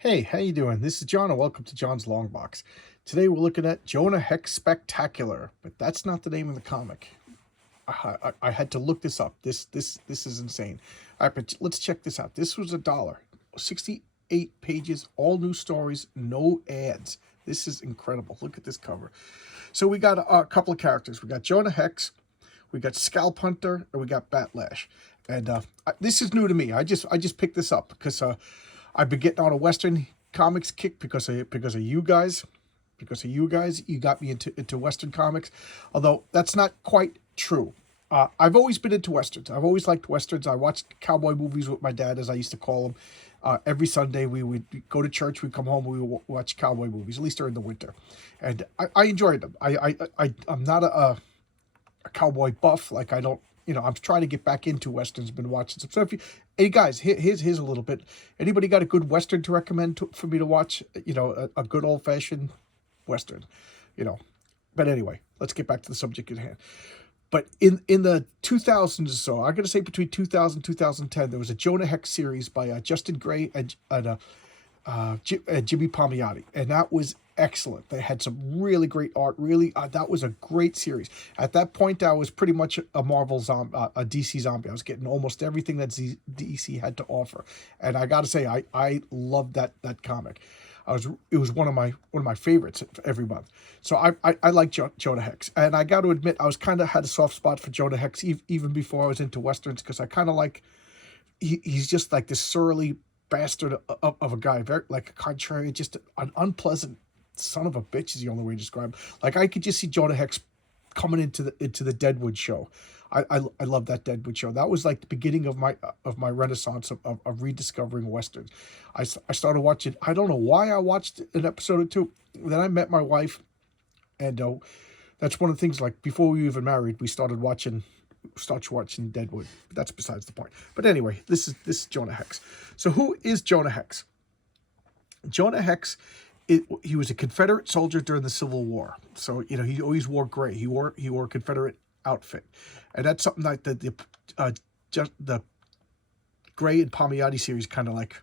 Hey, how you doing? This is John, and welcome to John's Long Box. Today we're looking at Jonah Hex Spectacular, but that's not the name of the comic. I had to look this up. This is insane. All right, but let's check this out. This was $1, 68 pages, all new stories, no ads. This is incredible. Look at this cover. So we got a couple of characters. We got Jonah Hex, we got Scalp Hunter, and we got Batlash. And this is new to me. I just picked this up because I've been getting on a Western comics kick because of you guys. Because of you guys, you got me into Western comics. Although that's not quite true. I've always been into Westerns. I've always liked Westerns. I watched cowboy movies with my dad, as I used to call them. Every Sunday we would go to church, we'd come home, we would watch cowboy movies, at least during the winter. And I enjoyed them. I'm not a cowboy buff. Like I don't, I'm trying to get back into Westerns, been watching some. So if you, hey guys, here's a little bit. Anybody got a good Western to recommend for me to watch? A good old fashioned Western, you know. But anyway, let's get back to the subject at hand. But in the 2000s or so, I'm going to say between 2000 and 2010, there was a Jonah Hex series by Justin Gray and Jimmy Palmiotti, and that was excellent. They had some really great art. Really, that was a great series. At that point, I was pretty much a Marvel zombie, a DC zombie. I was getting almost everything that DC had to offer, and I got to say, I loved that comic. It was one of my favorites every month. So I like Jonah Hex, and I got to admit I was kind of had a soft spot for Jonah Hex even before I was into westerns, because I kind of like he's just like this surly bastard of a guy, very like a contrary, just an unpleasant son of a bitch is the only way to describe him. Like I could just see Jonah Hex coming into the Deadwood show. I love that Deadwood show. That was like the beginning of my renaissance of rediscovering westerns. I started watching. I don't know why I watched an episode or two. Then I met my wife, and that's one of the things. Like before we were even married, we started watching Deadwood. But that's besides the point. But anyway, this is Jonah Hex. So who is Jonah Hex? Jonah Hex, he was a Confederate soldier during the Civil War. So he always wore gray. He wore a Confederate outfit, and that's something like the Gray and Palmiotti series kind of like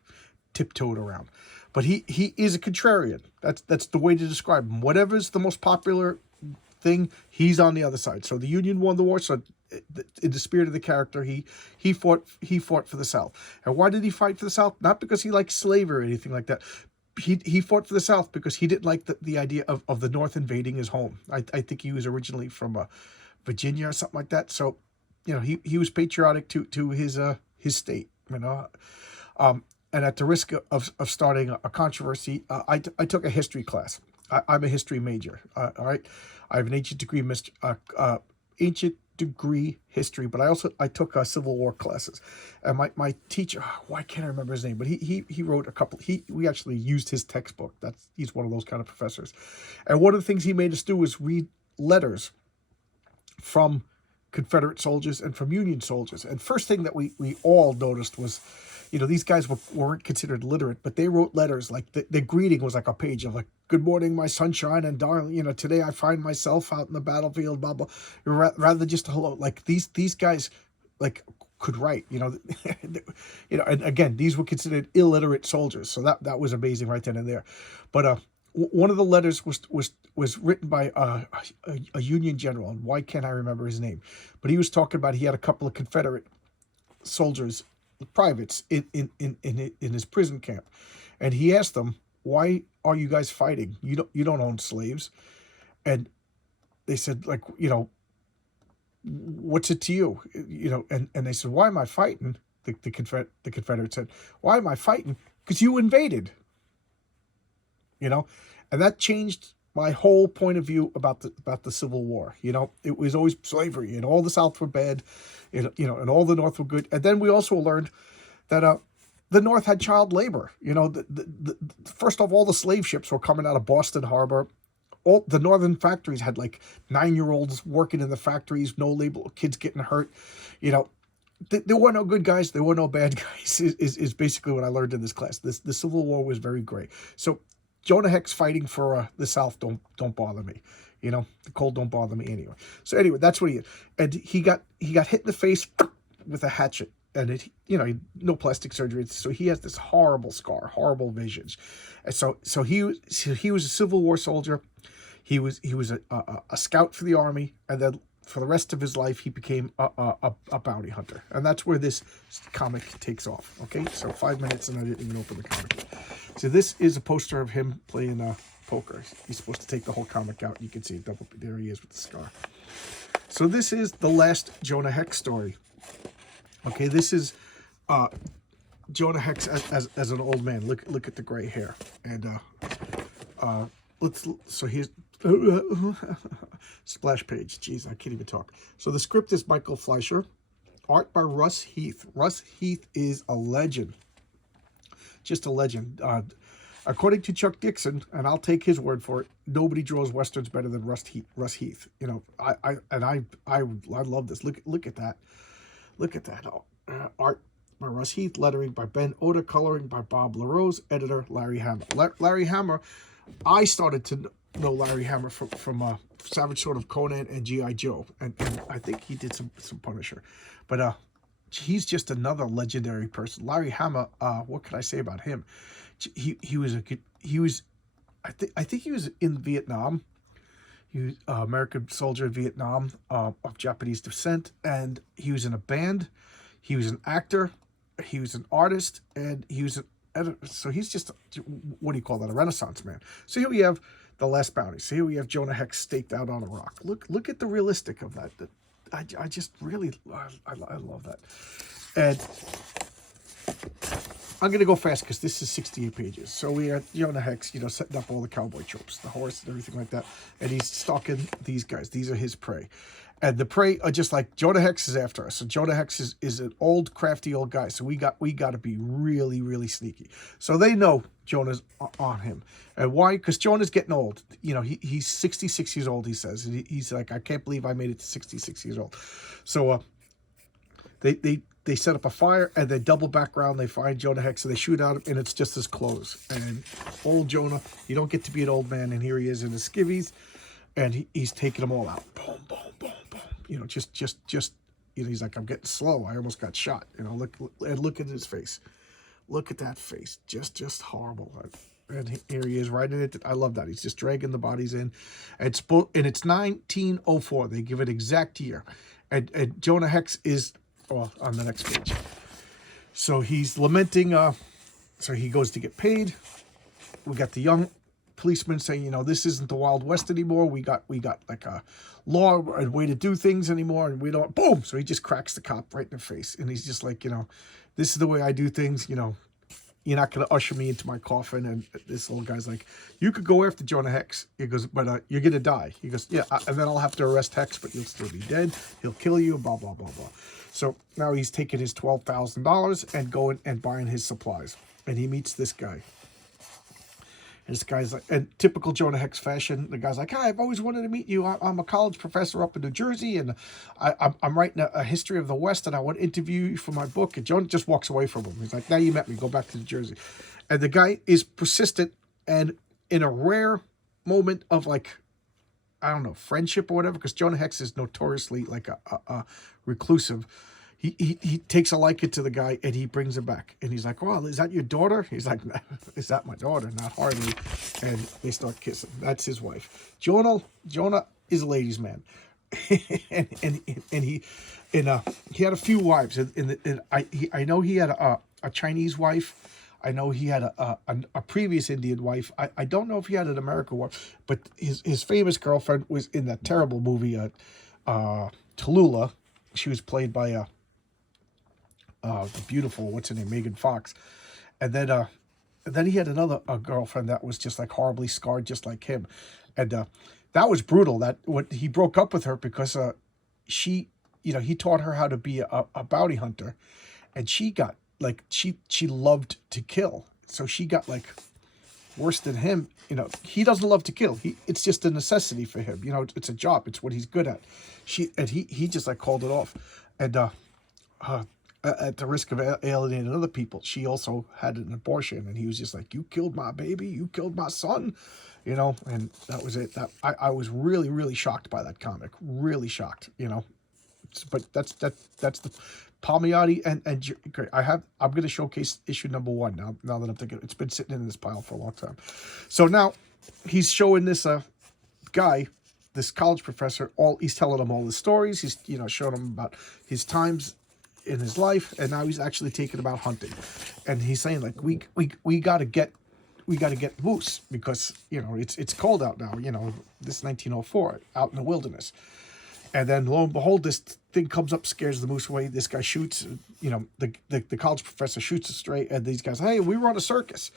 tiptoed around. But he is a contrarian. That's the way to describe him. Whatever's the most popular thing, he's on the other side. So the Union won the war. So in the spirit of the character, he fought for the South. And why did he fight for the South? Not because he liked slavery or anything like that. He fought for the South because he didn't like the idea of the North invading his home. I think he was originally from Virginia or something like that. So, he was patriotic to his state. And at the risk of starting a controversy, I took a history class. I'm a history major. All right, I have an ancient degree history, but I took Civil War classes, and my teacher, why can't I remember his name? But he wrote a couple. We actually used his textbook. He's one of those kind of professors, and one of the things he made us do was read letters from Confederate soldiers and from Union soldiers. And first thing that we all noticed was, these guys weren't considered literate, but they wrote letters. Like the greeting was like a page of like, "Good morning, my sunshine and darling. Today I find myself out in the battlefield." Blah blah. Rather than just a hello. Like these guys, like could write. And again, these were considered illiterate soldiers. So that was amazing right then and there. But one of the letters was written by a Union general, and why can't I remember his name? But he was talking about he had a couple of Confederate soldiers, privates, in his prison camp, and he asked them, "Why are you guys fighting? You don't own slaves." And they said, like, "What's it to you?" And they said, "Why am I fighting?" The Confederate said, "Why am I fighting? Because you invaded." And that changed my whole point of view about the Civil War. It was always slavery, and all the South were bad, and all the North were good. And then we also learned that the North had child labor. First off, all the slave ships were coming out of Boston Harbor. All the northern factories had like 9-year-olds working in the factories, no labor, kids getting hurt. There were no good guys, there were no bad guys. Is basically what I learned in this class. The Civil War was very gray. So Jonah Hex fighting for the South don't bother me. The cold don't bother me anyway. So anyway, that's what he is. And he got hit in the face with a hatchet, and it, you know, no plastic surgery, so he has this horrible scar, horrible visions. And so he was a Civil War soldier. He was a scout for the army, and then for the rest of his life he became a bounty hunter, and that's where this comic takes off. Okay, so 5 minutes and I didn't even open the comic. So this is a poster of him playing poker. He's supposed to take the whole comic out. You can see it double. There he is with the scar. So this is the last Jonah Hex story. Okay, this is Jonah Hex as an old man. Look at the gray hair. And so here's splash page. Jeez, I can't even talk. So the script is Michael Fleischer, art by Russ Heath. Russ Heath is a legend, just a legend. According to Chuck Dixon, and I'll take his word for it, nobody draws westerns better than Russ Heath. You know, I love this. Look at that. Look at that. Art by Russ Heath, lettering by Ben Oda, coloring by Bob LaRose, editor Larry Hama. Larry Hama, I started to know Larry Hama from Savage Sword of Conan and G.I. Joe, and I think he did some Punisher, but he's just another legendary person. Larry Hama, what can I say about him? He was I think he was in Vietnam. He was an American soldier in Vietnam of Japanese descent, and he was in a band. He was an actor. He was an artist, and he was an editor. So he's just, what do you call that, a Renaissance man. So here we have The Last Bounty. So here we have Jonah Hex staked out on a rock. Look at the realistic of that. I just really, I love that. And I'm going to go fast because this is 68 pages. So we have Jonah Hex, you know, setting up all the cowboy tropes, the horse and everything like that. And he's stalking these guys. These are his prey. And the prey are just like, Jonah Hex is after us. So Jonah Hex is an old, crafty old guy. So we got to be really, really sneaky. So they know Jonah's on him. And why? Because Jonah's getting old. You know, he's 66 years old, he says. And he's like, I can't believe I made it to 66 years old. So they set up a fire, and they double back around. They find Jonah Hex, and they shoot at him, and it's just his clothes. And old Jonah, you don't get to be an old man, and here he is in his skivvies, and he's taking them all out. Boom, boom, boom, boom. You know, just. You know, he's like, I'm getting slow. I almost got shot. You know, look at his face. Look at that face. Just horrible. And here he is right in it. I love that. He's just dragging the bodies in. And it's 1904. They give it exact year. And Jonah Hex is, well, on the next page. So he's lamenting. So he goes to get paid. We got the young policeman saying, you know, this isn't the Wild West anymore. We got like a law, a way to do things anymore, and we don't. Boom! So he just cracks the cop right in the face, and he's just like, you know, this is the way I do things. You know, you're not gonna usher me into my coffin. And this little guy's like, you could go after Jonah Hex. He goes, but you're gonna die. He goes, yeah, and then I'll have to arrest Hex, but you'll still be dead. He'll kill you. Blah blah blah blah. So now he's taking his $12,000 and going and buying his supplies, and he meets this guy. And this guy's like, in typical Jonah Hex fashion, the guy's like, hi, I've always wanted to meet you. I'm a college professor up in New Jersey, and I'm writing a history of the West, and I want to interview you for my book. And Jonah just walks away from him. He's like, now you met me. Go back to New Jersey. And the guy is persistent, and in a rare moment of, like, I don't know, friendship or whatever, because Jonah Hex is notoriously like a reclusive. He takes a liking to the guy, and he brings him back. And he's like, well, is that your daughter? He's like, is that my daughter? Not hardly. And they start kissing. That's his wife. Jonah is a ladies' man. and he had a few wives. I know he had a Chinese wife. I know he had a previous Indian wife. I don't know if he had an American wife, but his famous girlfriend was in that terrible movie, Tallulah. She was played by the beautiful, what's her name, Megan Fox. And then he had another girlfriend that was just like horribly scarred, just like him. And that was brutal. That when he broke up with her because she, you know, he taught her how to be a bounty hunter, and she got like she loved to kill. So she got like worse than him. You know, he doesn't love to kill. It's just a necessity for him. You know, it's a job. It's what he's good at. He just like called it off. And at the risk of alienating other people, she also had an abortion, and he was just like, you killed my baby, you killed my son, you know. And that was it. That I was really, really shocked by that comic. Really shocked, you know. but that's the Palmiotti and great. I'm going to showcase issue number 1 now that I'm thinking. It's been sitting in this pile for a long time. So now he's showing this guy, this college professor, he's telling him all the stories. He's showing him about his times in his life, and now he's actually taking about hunting, and he's saying like we got to get moose because it's cold out now. This 1904 out in the wilderness. And then lo and behold, this thing comes up, scares the moose away. This guy shoots, the college professor shoots it straight. And these guys, hey, we run a circus.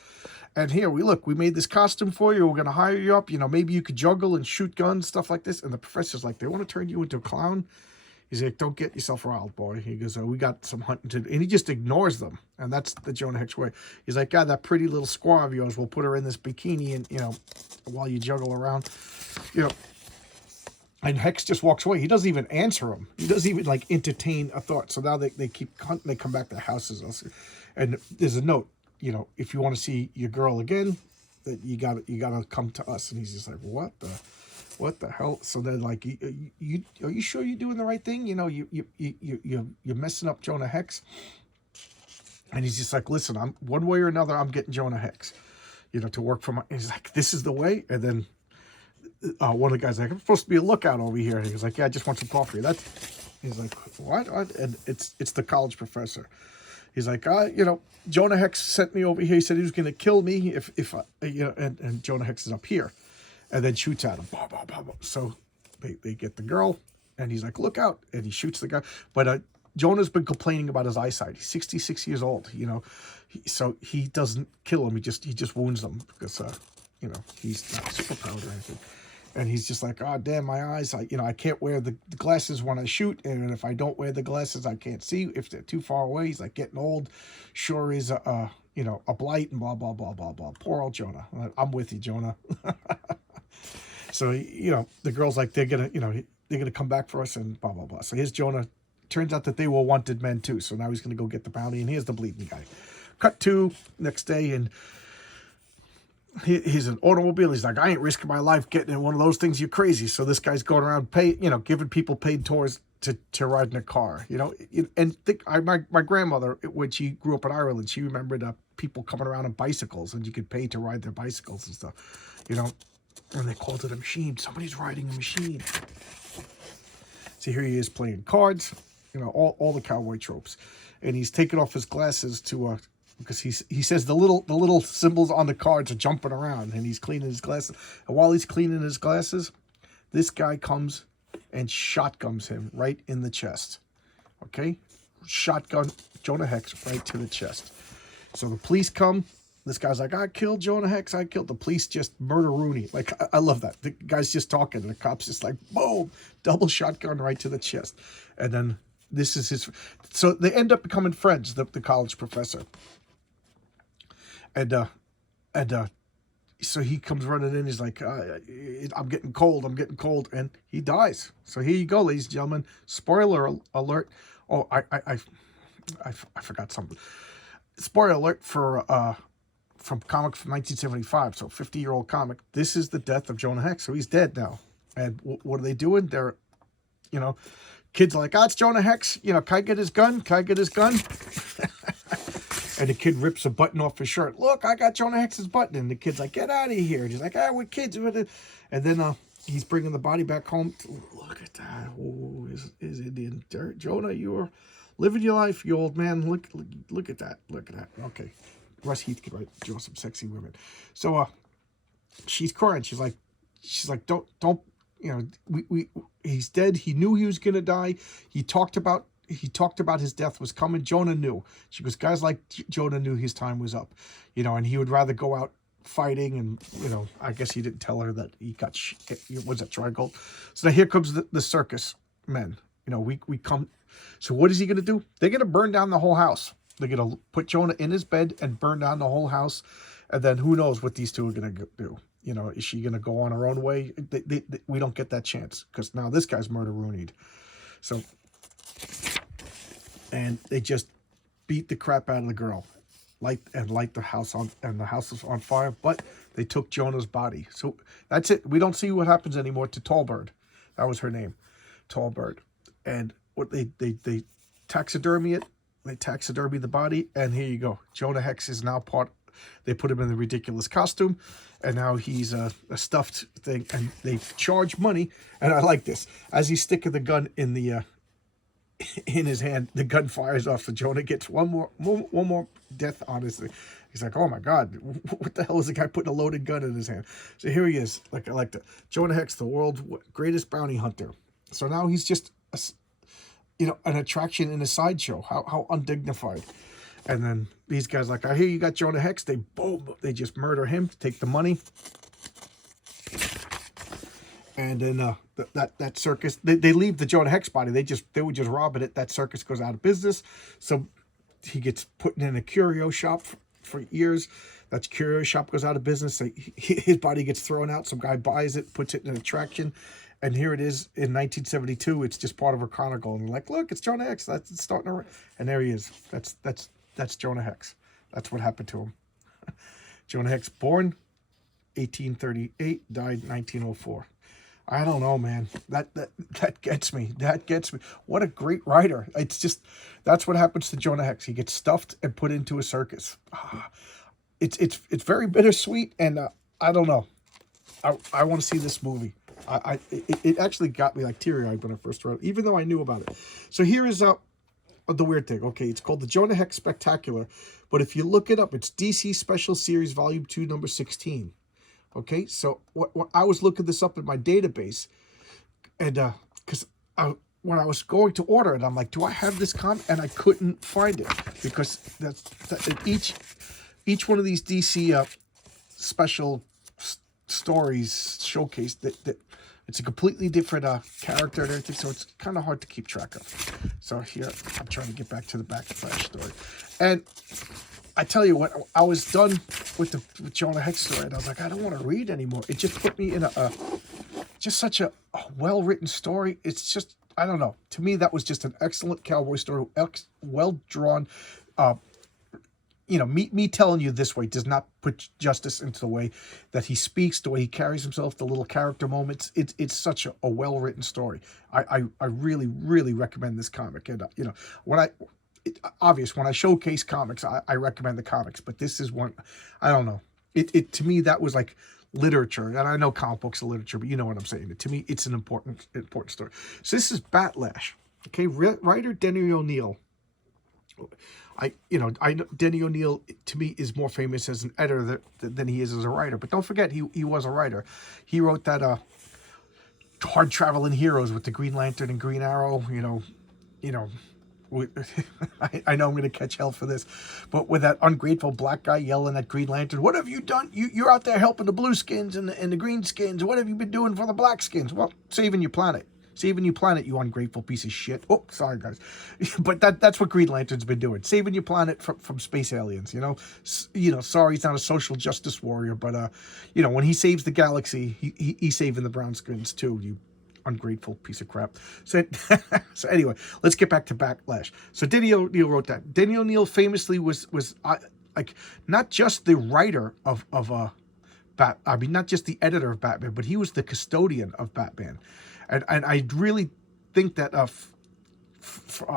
And here we made this costume for you. We're going to hire you up. Maybe you could juggle and shoot guns, stuff like this. And the professor's like, they want to turn you into a clown? He's like, don't get yourself riled, boy. He goes, we got some hunting to do. And he just ignores them. And that's the Jonah Hex way. He's like, God, that pretty little squaw of yours, we'll put her in this bikini and, while you juggle around, And Hex just walks away. He doesn't even answer him. He doesn't even entertain a thought. So now they keep hunting. They come back to the houses, and there's a note. If you want to see your girl again, that you gotta come to us. And he's just like, what the hell? So they're like, you are you sure you're doing the right thing? You're messing up Jonah Hex. And he's just like, listen, I'm one way or another, I'm getting Jonah Hex, to work for my. He's like, this is the way, and then. One of the guys like, I'm supposed to be a lookout over here. And he was like, yeah, I just want some coffee. He's like, what? And it's the college professor. He's like, Jonah Hex sent me over here. He said he was going to kill me if and Jonah Hex is up here, and then shoots at him. Bah, bah, bah, bah. So they get the girl, and he's like, look out, and he shoots the guy. But Jonah's been complaining about his eyesight. He's 66 years old. So he doesn't kill him. He just wounds them because he's not superpowered or anything. And he's just like, oh, damn, my eyes. I can't wear the glasses when I shoot. And if I don't wear the glasses, I can't see. If they're too far away, he's like, getting old sure is a blight and blah, blah, blah, blah, blah. Poor old Jonah. I'm with you, Jonah. So, the girl's like, they're going to come back for us and blah, blah, blah. So here's Jonah. Turns out that they were wanted men too. So now he's going to go get the bounty. And here's the bleeding guy. Cut to next day, and he's an automobile. He's like, I ain't risking my life getting in one of those things. You're crazy. So this guy's going around giving people paid tours to ride in a car. And my grandmother, when she grew up in Ireland, she remembered people coming around on bicycles, and you could pay to ride their bicycles and stuff. And they called it a machine. Somebody's riding a machine. So here he is playing cards. All the cowboy tropes, and he's taking off his glasses because he says the little symbols on the cards are jumping around, and he's cleaning his glasses. And while he's cleaning his glasses, this guy comes and shotguns him right in the chest. Okay? Shotgun Jonah Hex right to the chest. So the police come. This guy's like, I killed Jonah Hex. I killed the police. Just murder Rooney. Like, I love that. The guy's just talking, and the cop's just like, boom, double shotgun right to the chest. And then this is his. So they end up becoming friends, the college professor. And so he comes running in. He's like, I'm getting cold. And he dies. So here you go, ladies and gentlemen. Spoiler alert. Oh, I forgot something. Spoiler alert from comic from 1975, so 50-year-old comic. This is the death of Jonah Hex. So he's dead now. And what are they doing? They're, kids are like, it's Jonah Hex. Can I get his gun? And the kid rips a button off his shirt. Look, I got Jonah Hex's button. And the kid's like, get out of here. And he's like, we're kids. And then he's bringing the body back home. Look at that. Oh, is it in dirt? Jonah, you are living your life, you old man. Look at that. Okay. Russ Heath could draw some sexy women. So she's crying. She's like, don't. He's dead. He knew he was gonna die. He talked about his death was coming. Jonah knew. She goes, guys like Jonah knew his time was up, and he would rather go out fighting. And I guess he didn't tell her that he got was that triangle. So now here comes the circus men. We come. So what is he gonna do? They're gonna burn down the whole house. They're going to put Jonah in his bed and burn down the whole house. And then who knows what these two are going to do. Is she going to go on her own way? We don't get that chance because now this guy's murder Rooney'd. So, and they just beat the crap out of the girl. Light the house on, and the house is on fire. But they took Jonah's body. So that's it. We don't see what happens anymore to Tallbird. That was her name. Tallbird. And what they taxidermy it. They taxidermy the body, and here you go. Jonah Hex is now part. They put him in the ridiculous costume, and now he's a stuffed thing, and they charge money. And I like this. As he's sticking the gun in the in his hand, the gun fires off, so Jonah gets one more death on his thing. He's like, oh my God, what the hell is the guy putting a loaded gun in his hand? So here he is. Like I like that. Jonah Hex, the world's greatest bounty hunter. So now he's just an attraction in a sideshow. How undignified. And then these guys like, I hear you got Jonah Hex. They they just murder him to take the money. And then that circus, they leave the Jonah Hex body. They would just rob it. That circus goes out of business. So he gets put in a curio shop for years. That curio shop goes out of business. So his body gets thrown out. Some guy buys it, puts it in an attraction. And here it is in 1972. It's just part of a chronicle. And like, look, it's Jonah Hex. That's starting to... And there he is. That's Jonah Hex. That's what happened to him. Jonah Hex, born 1838, died 1904. I don't know, man. That gets me. That gets me. What a great writer. It's just, that's what happens to Jonah Hex. He gets stuffed and put into a circus. It's very bittersweet, and I don't know. I want to see this movie. It actually got me like teary-eyed when I first read it, even though I knew about it. So here is the weird thing. Okay, it's called the Jonah Hex Spectacular, but if you look it up, it's DC Special Series Volume 2, number 16. Okay, so what I was looking this up in my database, and because when I was going to order it, I'm like, do I have this comic? And I couldn't find it, because each one of these DC special stories showcase that it's a completely different character and everything, so it's kind of hard to keep track of. So here, I'm trying to get back to the Backflash story. And I tell you what, I was done with the Jonah Hex story, and I was like, I don't want to read anymore. It just put me in just such a well-written story. It's just, I don't know. To me, that was just an excellent cowboy story, well-drawn. Me telling you this way does not put justice into the way that he speaks, the way he carries himself, the little character moments. It's such a well-written story. I really, really recommend this comic. And, obvious, when I showcase comics, I recommend the comics. But this is one, I don't know. To me, that was like literature. And I know comic books are literature, but you know what I'm saying. To me, it's an important story. So this is Batlash. Okay, writer Denny O'Neil. I know Denny O'Neil, to me, is more famous as an editor than he is as a writer. But don't forget, he was a writer. He wrote that Hard Traveling Heroes with the Green Lantern and Green Arrow. I know I'm going to catch hell for this, but with that ungrateful black guy yelling at Green Lantern, what have you done? You're out there helping the blue skins and the green skins. What have you been doing for the black skins? Well, saving your planet. Saving your planet, you ungrateful piece of shit. Oh, sorry, guys. But that's what Green Lantern's been doing. Saving your planet from space aliens, Sorry, he's not a social justice warrior, but, when he saves the galaxy, he's saving the brown skins, too, you ungrateful piece of crap. So anyway, let's get back to Backlash. So Denny O'Neil wrote that. Denny O'Neil famously was not just the writer of not just the editor of Batman, but he was the custodian of Batman. And I really think that a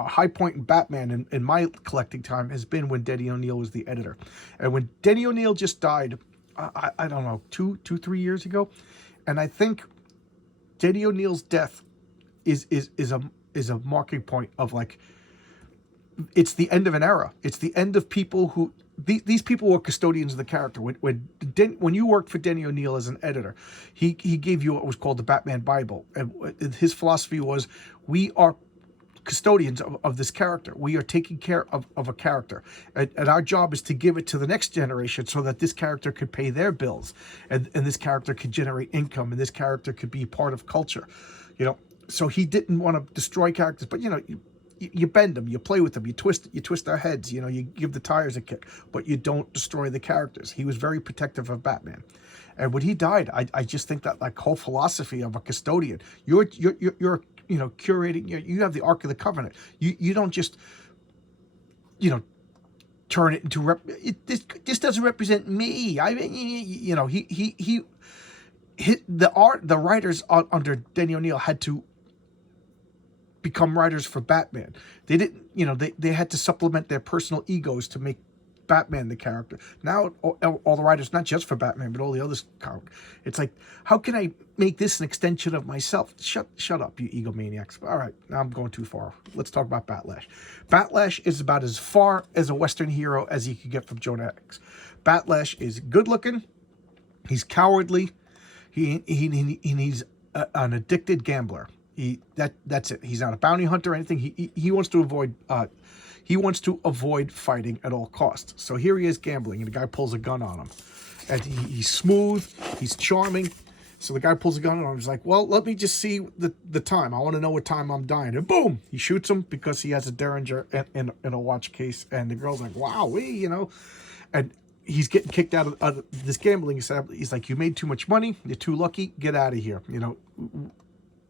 high point in Batman in my collecting time has been when Denny O'Neil was the editor. And when Denny O'Neil just died, I don't know, 3 years ago, and I think Denny O'Neil's death is a marking point of like, it's the end of an era. It's the end of people who these people were custodians of the character. When you worked for Denny O'Neil as an editor, he gave you what was called the Batman Bible, and his philosophy was, we are custodians of this character. We are taking care of a character, and our job is to give it to the next generation so that this character could pay their bills, and this character could generate income, and this character could be part of culture. So he didn't want to destroy characters, but you bend them, you play with them, you twist their heads, you give the tires a kick, but you don't destroy the characters. He was very protective of Batman. And when he died, I just think that like whole philosophy of a custodian, you're curating, you have the Ark of the Covenant. You don't just, turn it into, this doesn't represent me. The writers under Denny O'Neil had to become writers for Batman. They didn't, they had to supplement their personal egos to make Batman the character. Now all the writers, not just for Batman, but all the others, it's like, how can I make this an extension of myself? Shut up, you egomaniacs. All right, now I'm going too far. Let's talk about Batlash. Batlash is about as far as a Western hero as you could get from Jonah Hex. Batlash is good looking. He's cowardly. He's an addicted gambler. That's it. He's not a bounty hunter or anything. He wants to avoid fighting at all costs. So here he is gambling, and the guy pulls a gun on him. And he's smooth, he's charming. So the guy pulls a gun on him. He's like, well, let me just see the time. I want to know what time I'm dying. And boom, he shoots him because he has a Derringer in a watch case. And the girl's like, wow, and he's getting kicked out of this gambling. He's like, you made too much money. You're too lucky. Get out of here.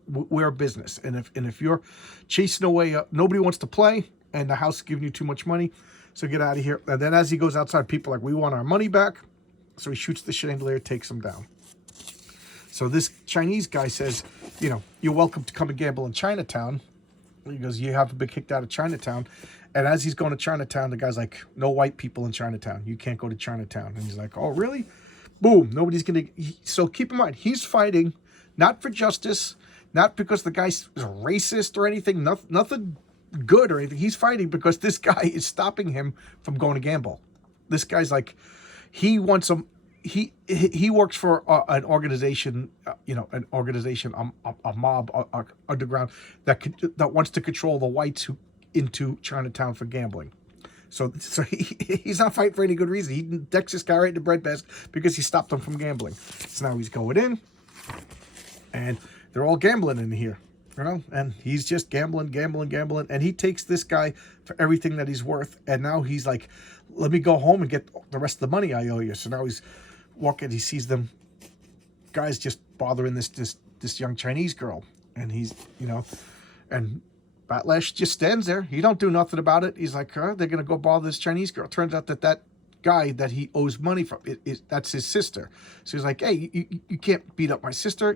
We're a business. And if you're chasing away, nobody wants to play, and the house is giving you too much money, so get out of here. And then as he goes outside, people are like, we want our money back. So he shoots the chandelier, takes him down. So this Chinese guy says, you're welcome to come and gamble in Chinatown. He goes, you haven't been kicked out of Chinatown. And as he's going to Chinatown, the guy's like, no white people in Chinatown. You can't go to Chinatown. And he's like, oh, really? Boom. Nobody's going to... So keep in mind, he's fighting not for justice, not because the guy's a racist or anything, nothing good or anything. He's fighting because this guy is stopping him from going to gamble. This guy's like, he wants him. He works for an organization, a mob, underground that wants to control the whites who into Chinatown for gambling. So he's not fighting for any good reason. He decks this guy right in the breadbasket because he stopped him from gambling. So now he's going in, and they're all gambling in here, and he's just gambling, and he takes this guy for everything that he's worth. And now he's like, let me go home and get the rest of the money I owe you. So now he's walking, he sees them guys just bothering this young Chinese girl, and he's, and Batlash just stands there. He don't do nothing about it. He's like, they're gonna go bother this Chinese girl. Turns out that guy that he owes money from, that's his sister. So he's like, hey, you can't beat up my sister.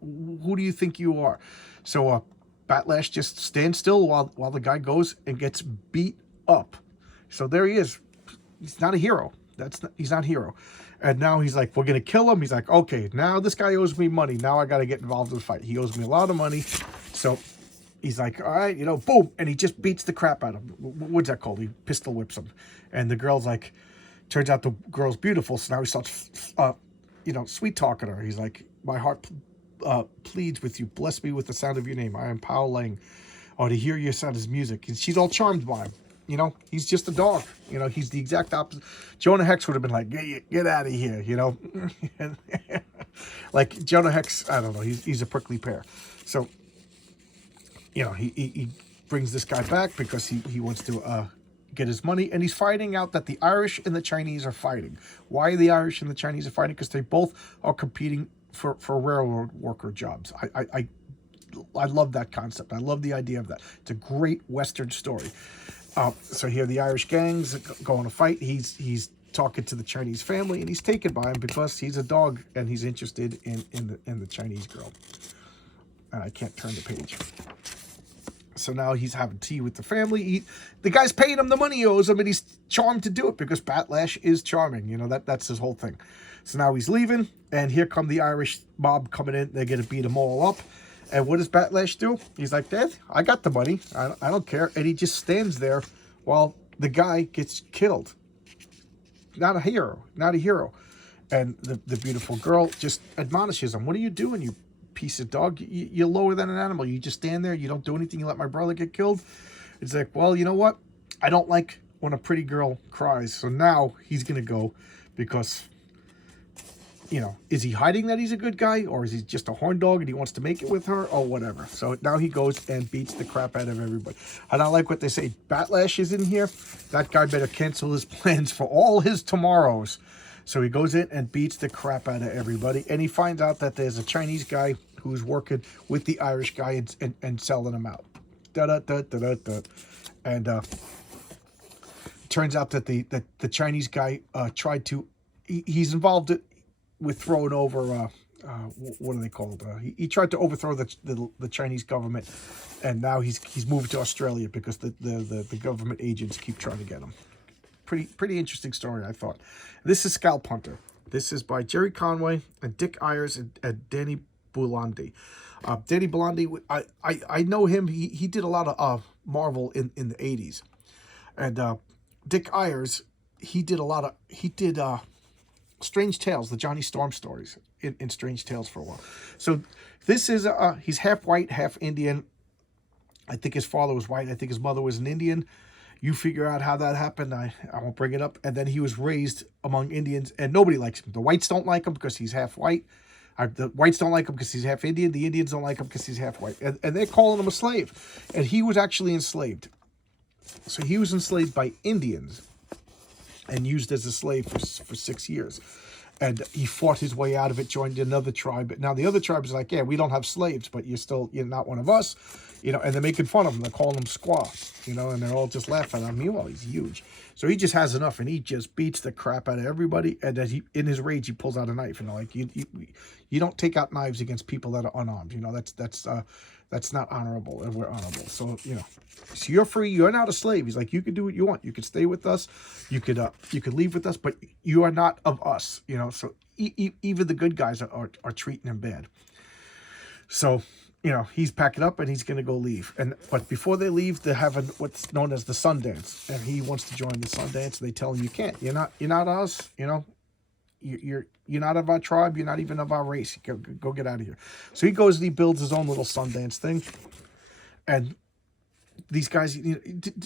Who do you think you are? So Batlash just stands still while the guy goes and gets beat up. So there he is. He's not a hero. He's not a hero. And now he's like, we're going to kill him. He's like, okay, now this guy owes me money. Now I got to get involved in the fight. He owes me a lot of money. So he's like, all right, boom. And he just beats the crap out of him. What's that called? He pistol whips him. And the girl's like, turns out the girl's beautiful. So now he starts, sweet talking her. He's like, my heart pleads with you. Bless me with the sound of your name. I am Pao Lang. Oh, to hear your sound is music. And she's all charmed by him. He's just a dog. He's the exact opposite. Jonah Hex would have been like, get out of here, Like, Jonah Hex, I don't know, he's a prickly pear. So, he brings this guy back because he wants to get his money, and he's finding out that the Irish and the Chinese are fighting. Why the Irish and the Chinese are fighting? Because they both are competing for railroad worker jobs. I love that concept. I love the idea of that. It's a great Western story. So here the Irish gangs go on a fight. He's talking to the Chinese family, and he's taken by him because he's a dog and he's interested in the Chinese girl. And I can't turn the page. So now he's having tea with the family. The guy's paying him the money he owes him, and he's charmed to do it because Batlash is charming. That's his whole thing. So now he's leaving, and here come the Irish mob coming in. They're going to beat him all up. And what does Batlash do? He's like, Dad, I got the money. I don't care. And he just stands there while the guy gets killed. Not a hero. And the beautiful girl just admonishes him. What are you doing, you piece of dog? You're lower than an animal. You just stand there. You don't do anything. You let my brother get killed. It's like, well, you know what? I don't like when a pretty girl cries. So now he's going to go because... is he hiding that he's a good guy, or is he just a horn dog and he wants to make it with her, or whatever? So now he goes and beats the crap out of everybody. And I like what they say. Batlash is in here. That guy better cancel his plans for all his tomorrows. So he goes in and beats the crap out of everybody. And he finds out that there's a Chinese guy who's working with the Irish guy and selling him out. And turns out that the Chinese guy tried to... He's involved with throwing over what are they called? He tried to overthrow the Chinese government, and now he's moved to Australia because the government agents keep trying to get him. Pretty interesting story, I thought. This is Scalp Hunter. This is by Jerry Conway and Dick Ayers and Danny Boulandi. Danny Boulandi, I know him. He did a lot of Marvel in the 80s. And Dick Ayers, he did Strange Tales, the Johnny Storm stories in Strange Tales for a while. So this is, he's half white, half Indian. I think his father was white. I think his mother was an Indian. You figure out how that happened. I won't bring it up. And then he was raised among Indians, and nobody likes him. The whites don't like him because he's half white. The whites don't like him because he's half Indian. The Indians don't like him because he's half white. And they're calling him a slave. And he was actually enslaved. So he was enslaved by Indians and used as a slave for 6 years. And he fought his way out of it, joined another tribe. Now, the other tribe is like, yeah, we don't have slaves, but you're not one of us. You know, and they're making fun of him. They're calling him squaw, you know, and they're all just laughing at him. Meanwhile, he's huge. So he just has enough, and he just beats the crap out of everybody. And then in his rage, he pulls out a knife. And like, you don't take out knives against people that are unarmed. You know, that's not honorable, and we're honorable. So, you know, so you're free. You're not a slave. He's like, you can do what you want. You could stay with us. You could leave with us, but you are not of us. You know, so even the good guys are treating him bad. So, you know, he's packing up and he's going to go leave. But before they leave, they're having what's known as the Sundance, and he wants to join the Sundance. They tell him, you can't. You're not us. You know, you're not of our tribe. You're not even of our race. Go get out of here. So he goes and he builds his own little Sundance thing. And these guys,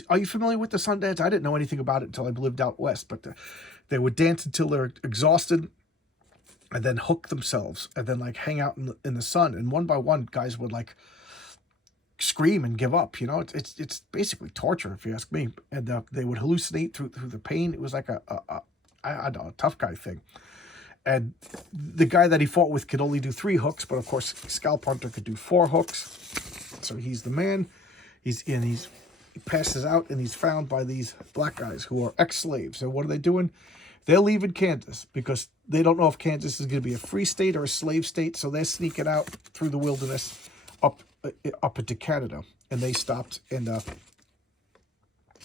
are you familiar with the Sundance? I didn't know anything about it until I lived out west. But they would dance until they're exhausted, and then hook themselves, and then like hang out in the sun. And one by one, guys would like scream and give up. You know, it's basically torture, if you ask me. And they would hallucinate through the pain. It was like a tough guy thing. And the guy that he fought with could only do 3 hooks, but of course Scalp Hunter could do 4 hooks. So he's the man. He passes out, and he's found by these black guys who are ex-slaves. And what are they doing? They're leaving Kansas because they don't know if Kansas is going to be a free state or a slave state. So they're sneaking out through the wilderness up into Canada. And they stopped, and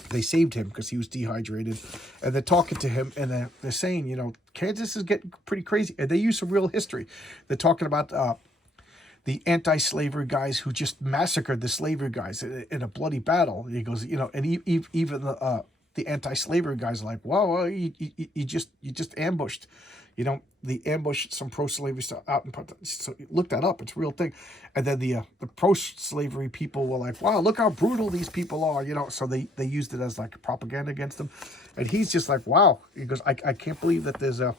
they saved him because he was dehydrated. And they're talking to him, and they're saying, you know, Kansas is getting pretty crazy. And they use some real history. They're talking about the anti-slavery guys who just massacred the slavery guys in a bloody battle. He goes, you know, and even the anti-slavery guys are like, wow, you just ambushed. You know, they ambushed some pro-slavery stuff out in. So look that up; it's a real thing. And then the pro-slavery people were like, wow, look how brutal these people are. You know, so they used it as like propaganda against them. And he's just like, wow. He goes, I can't believe that there's a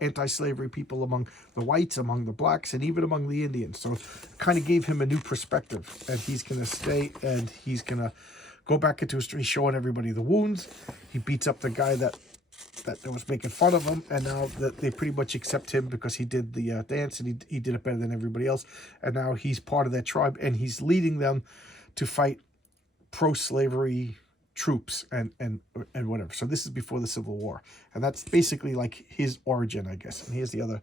anti-slavery people among the whites, among the blacks, and even among the Indians. So kind of gave him a new perspective. And he's going to stay, and he's going to go back into history, showing everybody the wounds. He beats up the guy that was making fun of him, and now they pretty much accept him because he did the dance, and he did it better than everybody else. And now he's part of that tribe, and he's leading them to fight pro-slavery troops and whatever. So this is before the Civil War, and that's basically like his origin, I guess. And here's the other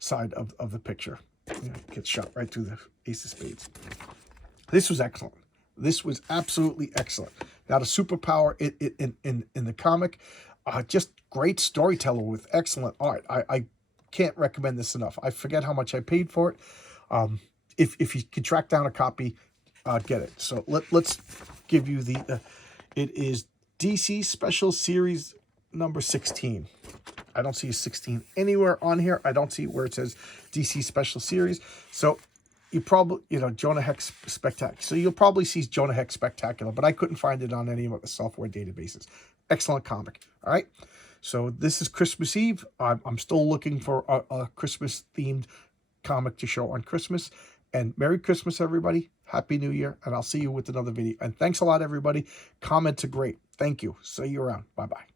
side of the picture. You know, gets shot right through the Ace of Spades. This was excellent. This was absolutely excellent. Not a superpower in the comic. Just great storyteller with excellent art. I can't recommend this enough. I forget how much I paid for it. If you can track down a copy, get it. So let's give you the... it is DC Special Series number 16. I don't see a 16 anywhere on here. I don't see where it says DC Special Series. So you probably, you know, Jonah Hex Spectacular. So you'll probably see Jonah Hex Spectacular, but I couldned find it on any of the software databases. Excellent comic. All right. So this is Christmas Eve. I'm still looking for a Christmas-themed comic to show on Christmas. And Merry Christmas, everybody. Happy New Year. And I'll see you with another video. And thanks a lot, everybody. Comments are great. Thank you. See you around. Bye-bye.